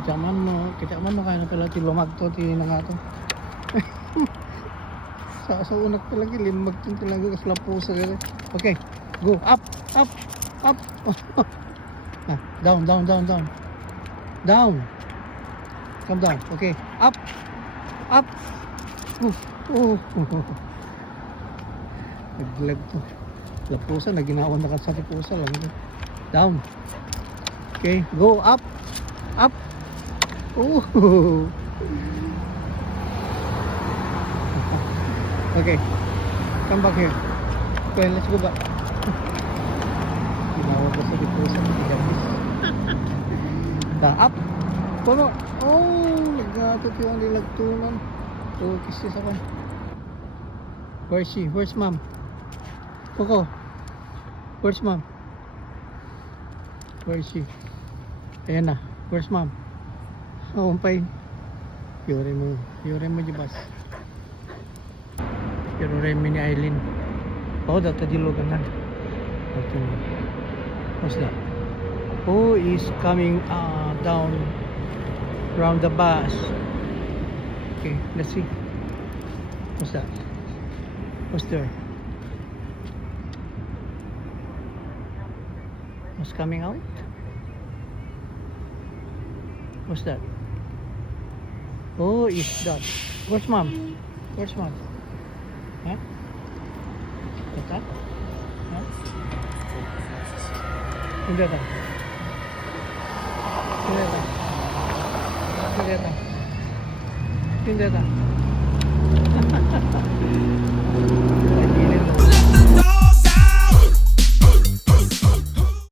Kita man mo kaya na pala ti lumagto ti na nga to. Sa unak talaga limagto talaga kasla pusa gani. Okay, go up, up, up. Ah, down. Down. Come down. Okay, up, up. Naglag to. Lapusa na ginawan na sa pusa lang. Down. Okay, go up. Up. Okay. Come back here. Okay, let's go back. Ginawan ko sa pusa up. Puno. Naggatot yung nilagtunan. Kisis ako. Where's she? Where's mom? Coco. Where's mom? Where is she? Ayan na. Where's mom? Umpay. Yuri mo jibas. Yuri mo ni Aileen. Data dilogan na. What's that? Who is coming down around the bus? Okay, let's see. What's that? What's there? What's coming out? What's that? Oh, is that? Where's mom? Where's mom? Huh? What's that? Huh? Hindi ito. Hindi ito.